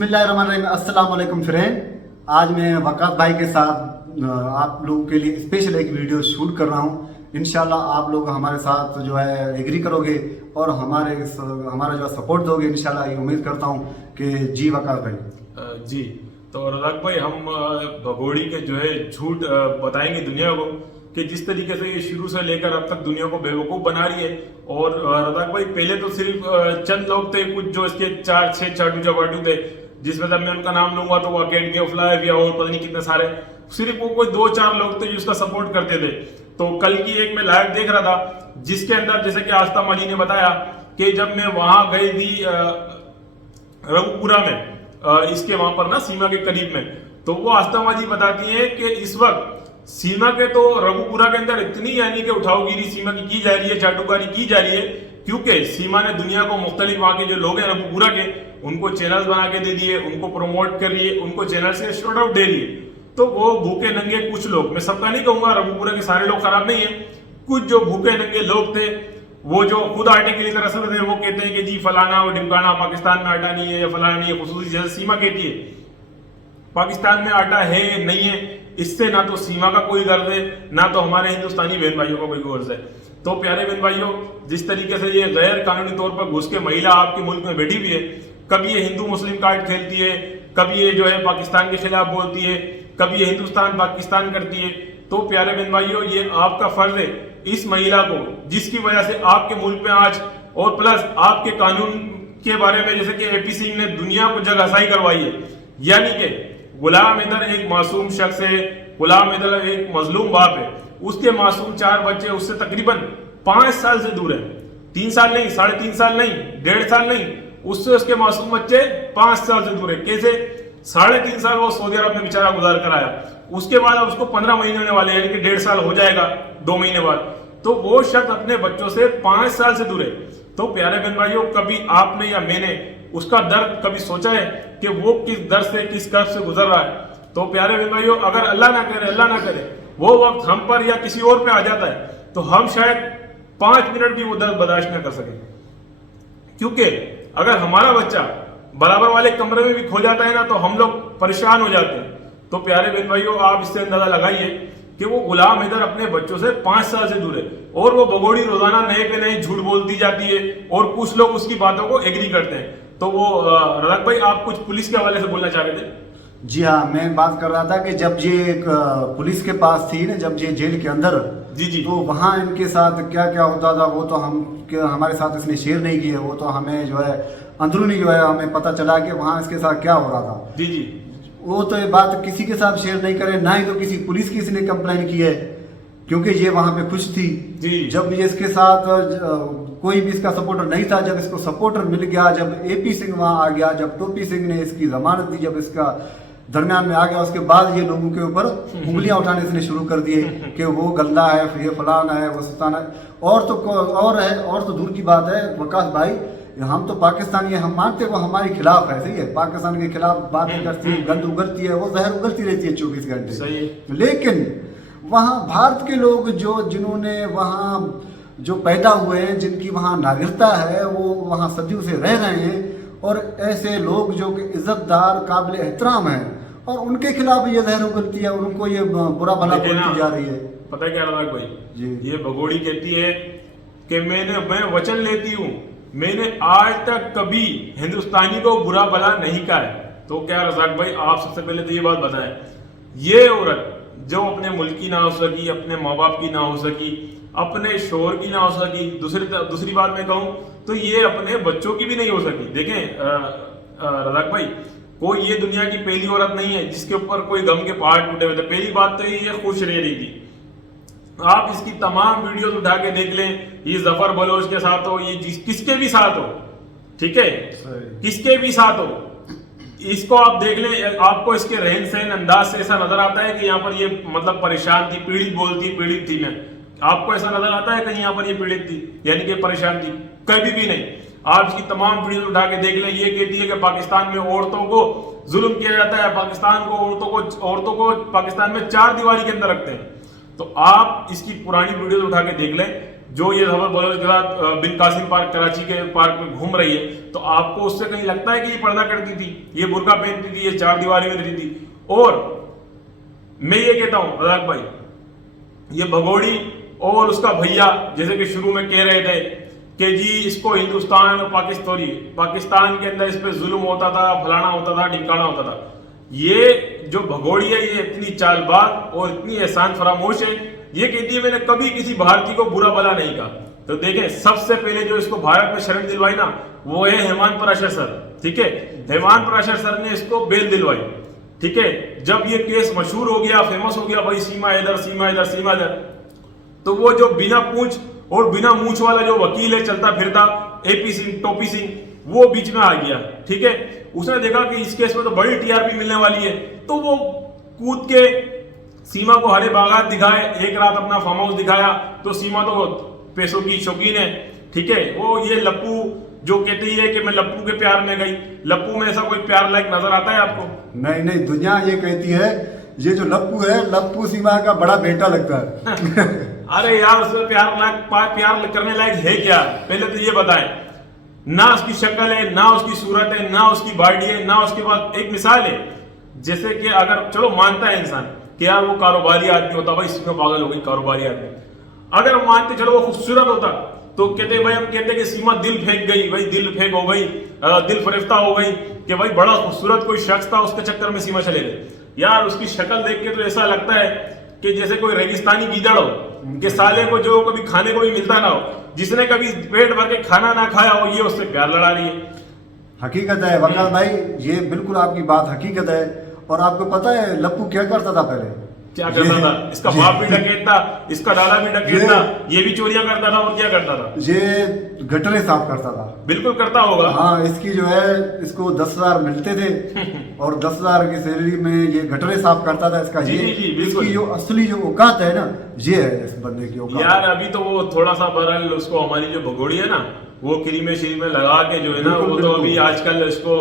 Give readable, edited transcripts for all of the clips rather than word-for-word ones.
बिस्मिल्लाहिर्रहमानिर्रहीम। अस्सलाम वालेकुम फ्रेंड, आज मैं वकास भाई के साथ आप लोगों के लिए स्पेशल एक वीडियो शूट कर रहा हूँ। इंशाल्लाह आप लोग हमारे साथ जो है एग्री करोगे और हमारा जो सपोर्ट दोगे। इंशाल्लाह ये उम्मीद करता हूँ कि जी वकास भाई। जी तो रज़ाक भाई, हम भगोड़ी के जो है झूठ बताएंगे दुनिया को कि जिस तरीके से ये शुरू से लेकर अब तक दुनिया को बेवकूफ़ बना रही है। और रज़ाक भाई, पहले तो सिर्फ चंद लोग थे, कुछ जो इसके 4-6 चाटू चपाटू थे, जिसमें जब मैं उनका नाम लूंगा तो वो अकेडमी ऑफ लाइफ या और पता नहीं कितने सारे, सिर्फ वो कोई 2-4 लोग थे जो इसका सपोर्ट करते थे। तो कल की एक मैं लाइव देख रहा था जिसके अंदर जैसे कि आस्था माली ने बताया कि जब मैं वहां गई थी रघुपुरा में, इसके वहां पर ना सीमा के करीब में, तो वो आस्था माली बताती है कि इस वक्त सीमा के तो रघुपुरा के अंदर इतनी यानी कि उठावगिरी सीमा की जा रही है, चाटुकारी की जा रही है, क्योंकि सीमा ने दुनिया को मुख्तलिफ वहां के जो लोग हैं रघुपुरा के, उनको चैनल बना के दे दिए, उनको प्रमोट कर रही है, उनको चैनल से शॉर्ट आउट दे रही है। तो वो भूखे नंगे कुछ लोग, मैं सबका नहीं कहूंगा, रघुपुरा के सारे लोग खराब नहीं है, कुछ जो भूखे नंगे लोग थे वो जो खुद आटे के लिए तरसल थे, वो कहते हैं कि जी फलाना और ढिमकाना पाकिस्तान में आटा नहीं है या फलाना नहीं है। खुसूसी जैसे सीमा कहती है पाकिस्तान में आटा है नहीं है, इससे ना तो सीमा का कोई गर्ज है ना तो हमारे हिंदुस्तानी बहन भाइयों का कोई गर्ज है। तो प्यारे बहन भाइयों, जिस तरीके से ये गैर कानूनी तौर पर घुस के महिला आपके मुल्क में बैठी हुई है, कभी ये हिंदू मुस्लिम कार्ड खेलती है, कभी ये जो है पाकिस्तान के खिलाफ बोलती है, कभी ये हिंदुस्तान पाकिस्तान करती है। तो प्यारे बहन भाइयों, ये आपका फर्ज है इस महिला को, जिसकी वजह से आपके मुल्क में आज और प्लस आपके कानून के बारे में जैसे कि एपी सिंह ने दुनिया को जग हसाई करवाई है, यानी कि गुलाम हैदर एक मासूम शख्स है, गुलाम हैदर एक मजलूम बाप है, उसके मासूम 4 बच्चे उससे तकरीबन 5 साल से दूर है, 3 साल नहीं, 3.5 साल नहीं, 1.5 साल नहीं, उससे उसके मासूम बच्चे 5 साल से दूर है। कैसे? 3.5 साल वो सऊदी अरब में बेचारा गुजार कर आया, उसके बाद अब उसको 15 महीने होने वाले, यानी कि 1.5 साल हो जाएगा 2 महीने बाद। तो वो शख्स अपने बच्चों से 5 साल से दूर है। तो प्यारे बहन भाइयों, कभी आपने या मैंने उसका दर्द कभी सोचा है कि वो किस दर्द से, किस कर्ब से गुजर रहा है? तो प्यारे बहन भाइयों, अगर अल्लाह ना करे वो वक्त हम पर या किसी और पे आ जाता है तो हम शायद 5 मिनट भी वो दर्द बर्दाश्त न कर सके, क्योंकि अगर हमारा बच्चा बराबर वाले कमरे में भी खो जाता है ना तो हम लोग परेशान हो जाते हैं। तो प्यारे बहन भाइयों, आप इससे अंदाजा लगाइए कि वो गुलाम हैदर अपने बच्चों से 5 साल से दूर है और वो भगोड़ी रोजाना नए पे नए झूठ बोलती जाती है और कुछ लोग उसकी बातों को एग्री करते हैं। तो वो रज़ाक भाई, आप कुछ पुलिस के हवाले से बोलना चाह रहे थे? जी हाँ, मैं बात कर रहा था कि जब ये पुलिस के पास थी ना, जब ये जेल के अंदर, जी, तो वहाँ इनके साथ क्या क्या होता था वो तो हमारे साथ इसने शेयर नहीं किया। वो तो हमें जो है अंदरूनी जो है हमें पता चला कि वहाँ इसके साथ क्या हो रहा था। जी, वो तो ये बात किसी के साथ शेयर नहीं करे, ना ही तो किसी पुलिस की इसने कंप्लेन की है, क्योंकि ये वहाँ पे खुश थी। जब ये इसके साथ कोई भी इसका सपोर्टर नहीं था, जब इसको सपोर्टर मिल गया, जब एपी सिंह वहाँ आ गया, जब टोपी सिंह ने इसकी जमानत दी, जब इसका दरमियान में आ गया, उसके बाद ये लोगों के ऊपर उंगलियां उठाने इसने शुरू कर दिए कि वो गंदा है, ये फलाना है, वो सुल्तान है। और तो दूर की बात है वकास भाई, हम तो पाकिस्तानी है, हम मानते वो हमारे खिलाफ है, सही है, पाकिस्तान के खिलाफ बातें करती है, गंद उगलती है, वो जहर उगलती रहती है 24 घंटे, सही है। लेकिन वहाँ भारत के लोग जिन्होंने वहाँ जो पैदा हुए हैं, जिनकी वहाँ नागरिकता है, वो वहाँ सदियों से रह रहे हैं, और ऐसे लोग जो कि इज्जतदार काबिल एहतराम हैं, और उनके खिलाफ ये जहर उगलती है और उनको ये बुरा भला बोलती जा रही है। पता है क्या रज़ाक भाई जी, ये भगोड़ी कहती है कि मैं वचन लेती हूँ, मैंने आज तक कभी हिंदुस्तानी को बुरा भला नहीं कहा है। तो क्या रज़ाक भाई, आप सबसे पहले तो ये बात बताएं, ये औरत जो अपने मुल्क की ना हो सकी, अपने माँ बाप की ना हो सकी, अपने शोहर की ना हो सकी, दूसरी बात मैं कहूँ तो ये अपने बच्चों की भी नहीं हो सकी। देखें रज़ाक भाई, कोई ये दुनिया की पहली औरत नहीं है जिसके ऊपर कोई गम के पहाड़ टूटे हुए थे। पहली बात तो ये खुश रह रही थी। आप इसकी तमाम वीडियोस उठा के देख लें, ये जफर बलोच के साथ हो, ये किसके भी साथ हो, ठीक है, किसके भी साथ हो, इसको आप देख लें, आपको इसके रहन सहन अंदाज से ऐसा नजर आता है कि यहाँ पर ये मतलब परेशान थी, पीड़ित थी मैं, आपको ऐसा नजर आता है कहीं यहाँ पर ये पीड़ित थी, यानी कि परेशान थी? कभी भी नहीं। आप इसकी तमाम वीडियो उठा के देख लें, ये कहती है कि पाकिस्तान में औरतों को जुल्म किया जाता है, पाकिस्तान को औरतों को पाकिस्तान में 4 दीवारी के अंदर रखते हैं। तो आप इसकी पुरानी वीडियो उठा के देख लें, जो ये खबर बलोच के साथ बिन कासिम पार्क कराची के पार्क में घूम रही है, तो आपको उससे कहीं लगता है कि ये पर्दा करती थी, ये बुर्का पहनती थी, ये चार दीवारी में रहती थी? और मैं ये कहता हूं रज़ाक भाई, ये भगोड़ी और उसका भैया जैसे कि शुरू में कह रहे थे कि जी इसको हिंदुस्तान और पाकिस्तान के अंदर इस पे जुल्म होता था, फलाना होता था, ढिमकाना होता था। ये जो भगोड़ी है ये इतनी चालबाज और इतनी एहसान फरामोश है, ये कहती है मैंने कभी किसी भारतीय को बुरा भला नहीं कहा। तो देखें, सबसे पहले जो इसको भारत में शरण दिलवाई ना, वो है हेमंत पराशर सर। ठीक है, हेमंत पराशर सर ने इसको बेल दिलवाई। ठीक है, जब ये केस मशहूर हो गया, फेमस हो गया, भाई सीमा इधर, सीमा इधर, सीमा इधर, तो वो जो बिना पूंछ और बिना मूछ वाला जो वकील है चलता फिरता एपी सिंह, टोपी सिंह, वो बीच में आ गया। ठीक है, उसने देखा कि इस केस में तो बड़ी टीआरपी मिलने वाली है, तो वो कूद के सीमा को हरे बागात दिखाए, एक रात अपना फार्म हाउस दिखाया। तो सीमा तो पैसों की शौकीन है। ठीक है, वो ये लप्पू जो कहती है कि मैं लप्पू के प्यार में गई, लप्पू में ऐसा कोई प्यार लायक नजर आता है आपको? नहीं नहीं, दुनिया ये कहती है ये जो लप्पू है, लप्पू सीमा का बड़ा बेटा लगता है। अरे यार, उसमें प्यार करने लायक है क्या? पहले तो ये बताएं। ना उसकी शक्ल है, ना उसकी सूरत है, ना उसकी बॉडी है, ना उसके बाद एक मिसाल है, जैसे कि अगर चलो मानता है इंसान कि यार वो कारोबारी आदमी होता, भाई इसमें पागल हो गई कारोबारी आदमी, अगर मानते चलो वो खूबसूरत होता, तो कहते भाई, हम कहते कि सीमा दिल फेंक गई, भाई दिल फेंक हो गई, दिल फरिफ्ता हो गई कि भाई बड़ा खूबसूरत कोई शख्स था, उसके चक्कर में सीमा चले गए। यार उसकी शक्ल देख के तो ऐसा लगता है कि जैसे कोई रेगिस्तानी गीदड़ हो, कि साले को जो कभी खाने को भी मिलता ना हो, जिसने कभी पेट भर के खाना ना खाया हो, ये उससे प्यार लड़ा रही है। हकीकत है वकाल भाई, ये बिल्कुल आपकी बात हकीकत है। और आपको पता है लप्पू क्या करता था पहले? क्या करता था? इसका बाप भी डकैत था, इसका दादा भी डकैत था, ये भी चोरियां करता था। और क्या करता था? ये गटरे साफ करता था। बिल्कुल करता होगा। हाँ, इसकी जो है, इसको 10,000 मिलते थे और 10,000 की सैलरी में ये गटरे साफ करता था। इसका जी, ये जी, बिल्कुल। इसकी जो असली जो औकात है ना, ये है इस बंदे की औकात। यार अभी तो वो थोड़ा सा बहरहाल उसको हमारी जो भगोड़ी है ना, वो क्रीमे श्री में लगा के जो है ना, वो तो अभी आजकल इसको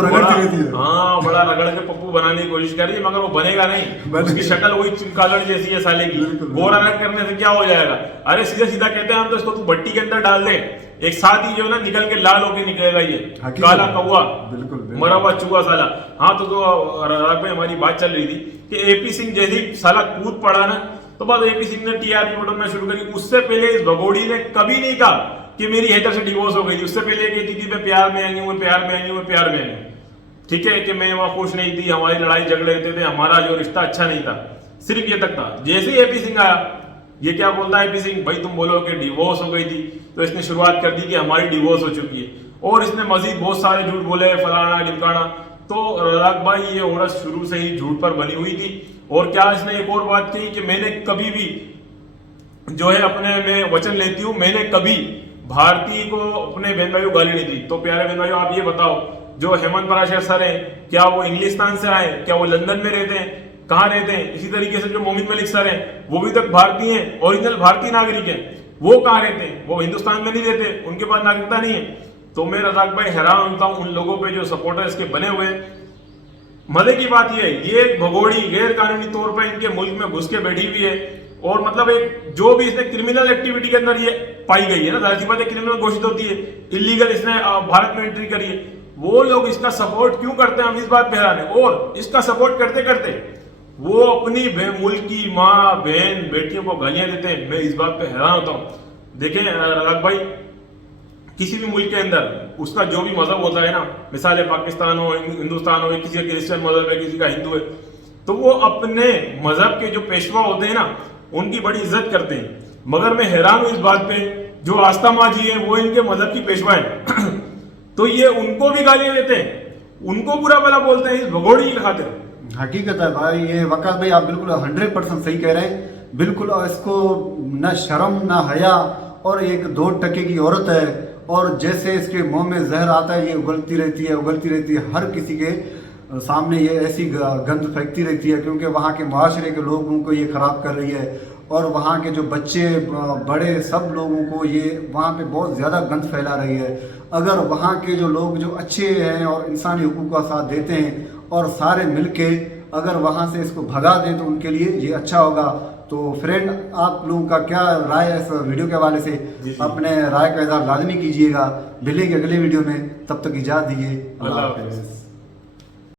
रगड़ती रहती है। हाँ, बड़ा रगड़ के पप्पू बनाने की कोशिश कर रही है, मगर वो बनेगा नहीं। उसकी शक्ल वही चिमकालड़ जैसी है साले की। गोरा रंग करने से क्या हो जाएगा? अरे सीधा सीधा कहते हैं हम तो, इसको तू भट्टी के अंदर डाल दे, एक साथ ही जो है ना निकल के लाल होके निकलेगा ये काला कौवा, बिल्कुल मरा हुआ चूहा साला। हाँ, तो राग में हमारी बात चल रही थी कि एपी सिंह जैसी साला कूद पड़ा ना, तो बस एपी सिंह ने टीआरपी बटन शुरू करी। उससे पहले इस भगोड़ी ने कभी नहीं कहा कि मेरी हैदर से डिवोर्स हो गई थी। उससे पहले कहती थी मैं प्यार में आई हूँ, मैं प्यार में आई हूँ, मैं प्यार में आई हूँ। ठीक है, कि मैं वहां खुश नहीं थी, हमारी लड़ाई झगड़े रहते थे, हमारा जो रिश्ता अच्छा नहीं था, सिर्फ ये तक था। जैसे ही एपी सिंह आया, ये क्या बोलता है एपी सिंह, भाई तुम बोलो कि डिवोर्स हो गई थी, तो इसने शुरुआत कर दी कि हमारी डिवोर्स हो चुकी है। और इसने मजीद बहुत सारे झूठ बोले, फलाना ढिमकाना। तो रज़ाक भाई, ये औरत शुरू से ही झूठ पर बनी हुई थी। और क्या इसने एक और बात कही कि मैंने कभी भी जो है अपने में वचन लेती हूँ, मैंने कभी भारतीय को अपने बहन भाइयों गाली नहीं दी। तो प्यारे बहन भाइयों, आप ये बताओ, जो हेमंत पराशर सर है, क्या वो इंग्लिस्तान से आए? क्या वो लंदन में रहते हैं? कहाँ रहते हैं? इसी तरीके से जो मोमिन मलिक सर हैं, वो भी तक भारतीय हैं, ओरिजिनल भारतीय नागरिक हैं। वो कहाँ रहते हैं? वो हिंदुस्तान में नहीं रहते, उनके पास नागरिकता नहीं है। तो मैं रज़ाक भाई हैरान होता हूँ उन लोगों पे जो सपोर्टर इसके बने हुए हैं। मजे की बात यह है, ये भगोड़ी गैर कानूनी तौर पर इनके मुल्क में घुस के बैठी हुई है। और मतलब एक जो भी इसने क्रिमिनल एक्टिविटी के अंदर ये पाई गई है ना, जाहिर सी बात है क्रिमिनल घोषित होती है, इलीगल इसने भारत में एंट्री करी है। वो लोग इसका सपोर्ट क्यों करते हैं, हम इस बात पे हैरान है। और इसका सपोर्ट करते करते वो अपनी मुल्क की माँ, बहन, बेटियों को गालियां देते हैं। मैं इस बात पे हैरान होता हूँ। देखें रज़ाक भाई, किसी भी मुल्क के अंदर उसका जो भी मजहब होता है ना, मिसाल है पाकिस्तान हो, हिंदुस्तान हो, किसी का क्रिश्चियन मजहब है, किसी का हिंदू है, तो वो अपने मजहब के जो पेशवा होते हैं ना, उनकी बड़ी इज्जत करते हैं। मगर मैं हैरान हूं इस बात पे, जो आस्था माँ जी है वो इनके मजहब की पेशवा है तो ये उनको भी गालियां देते हैं, उनको बुरा भला बोलते हैं इस भगोड़ी की खातिर। हकीकत है भाई, ये वकास भाई आप बिल्कुल 100% सही कह रहे हैं। बिल्कुल इसको न शर्म न हया, और एक 2 टके की औरत है। और जैसे इसके मुंह में जहर आता है, ये उगलती रहती है, उगलती रहती है, हर किसी के सामने ये ऐसी गंद फेंकती रहती है, क्योंकि वहाँ के माशरे के लोगों को ये खराब कर रही है। और वहाँ के जो बच्चे बड़े सब लोगों को ये वहाँ पे बहुत ज़्यादा गंद फैला रही है। अगर वहाँ के जो लोग जो अच्छे हैं और इंसानी हुकूक का साथ देते हैं और सारे मिलके अगर वहाँ से इसको भगा दें तो उनके लिए ये अच्छा होगा। तो फ्रेंड, आप लोगों का क्या राय है इस वीडियो के हवाले से? अपने राय का इज़हार लाजमी कीजिएगा। मिलेंगे अगले वीडियो में, तब तक इजाज़त दीजिए। अल्लाह हाफ़िज़।